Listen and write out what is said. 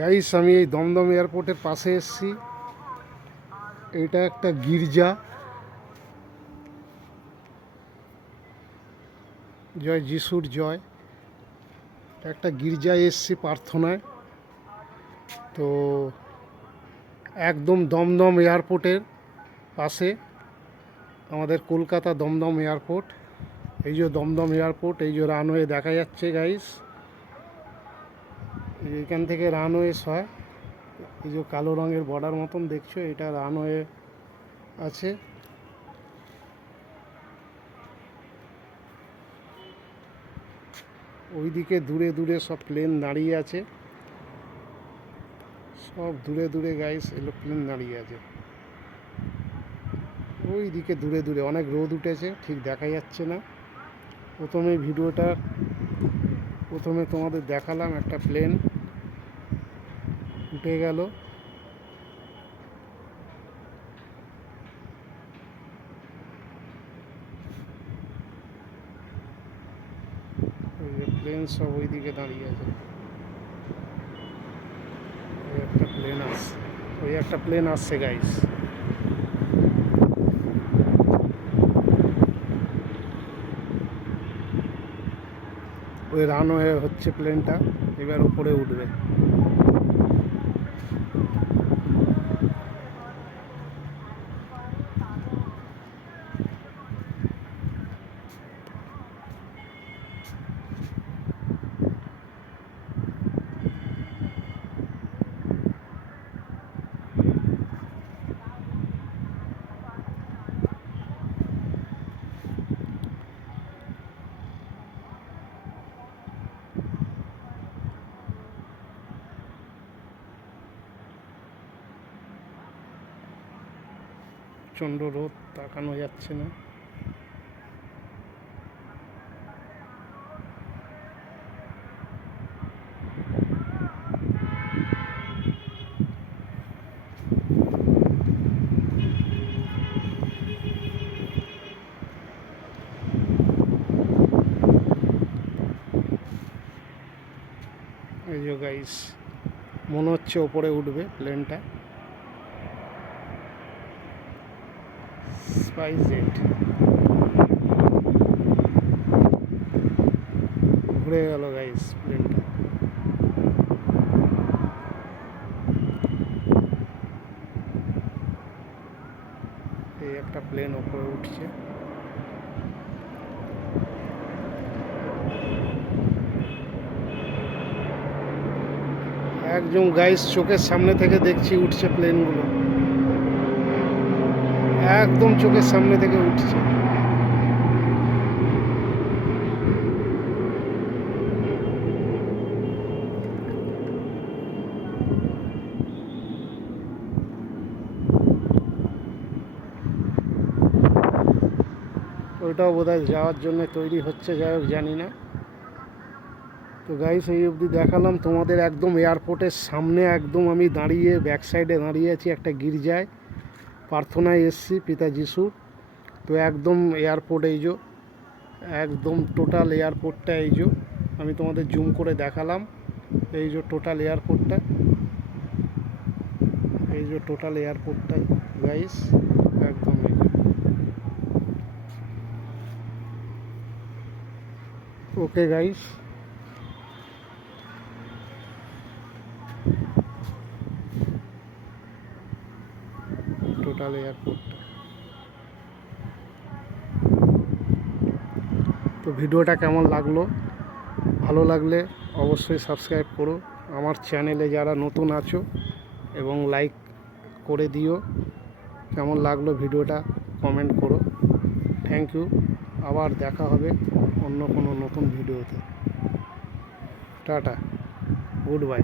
Guys আমি এই দমদম এয়ারপোর্টের পাশে এসেছি। এটা একটা গির্জা, জয় যিশুর জয়। একটা গির্জায় এসেছি প্রার্থনায়। তো একদম দমদম এয়ারপোর্টের পাশে আমাদের কলকাতা দমদম এয়ারপোর্ট। এই যে দমদম এয়ারপোর্ট, এই যে রানওয়ে দেখা যাচ্ছে গাইস। এখান থেকে রানওয়ে হয়, এই যে কালো রঙের বর্ডার মতন দেখছো, এটা রানওয়ে আছে। ওইদিকে দূরে দূরে সব প্লেন দাঁড়িয়ে আছে, সব দূরে দূরে গাইস এগুলো প্লেন দাঁড়িয়ে আছে। ওইদিকে দূরে দূরে অনেক রোদ উঠেছে, ঠিক দেখা যাচ্ছে না। প্রথমে তোমাদের দেখালাম একটা প্লেন উঠে গেল। ওই যে প্লেন সব ওইদিকে দাঁড়িয়ে আছে। ওই একটা প্লেন আসছে গাইস। ওই রানওয়ে হচ্ছে প্লেনটা, এবার উপরে উঠবে। প্রচণ্ড রোদ, তাকানো যাচ্ছে না। এই যে গাইস মনে হচ্ছে ওপরে উঠবে প্লেনটা। স্পাইসজেট ঘুরে গেল গাইস প্লেনটা। এই একটা প্লেন ওপরে উঠছে। একদম গাইস চোখের সামনে থেকে দেখছি উঠছে প্লেনগুলো, একদম চোখের সামনে থেকে উঠছে। ওইটাও বোধহয় যাওয়ার জন্য তৈরি হচ্ছে, যাই হোক জানি না। তো গাইস এই অবধি দেখালাম তোমাদের। একদম এয়ারপোর্টের সামনে একদম আমি দাঁড়িয়ে, ব্যাক সাইডে দাঁড়িয়ে আছি একটা গির্জায়, প্রার্থনায় এসছি পিতা যিশুর। তো একদম এয়ারপোর্ট এই যে, একদম টোটাল এয়ারপোর্টটা এই যে আমি তোমাদের জুম করে দেখালাম। এই যে টোটাল এয়ারপোর্টটা, এই যে টোটাল এয়ারপোর্টটাই গাইস, একদম এই যে। ওকে গাইস, টোটাল এয়ারপোর্টটা। তো ভিডিওটা কেমন লাগলো? ভালো লাগলে অবশ্যই সাবস্ক্রাইব করো আমার চ্যানেলে যারা নতুন আছো, এবং লাইক করে দিও। কেমন লাগলো ভিডিওটা কমেন্ট করো। Thank you. আবার দেখা হবে অন্য কোনো নতুন ভিডিওতে। Tata, good by.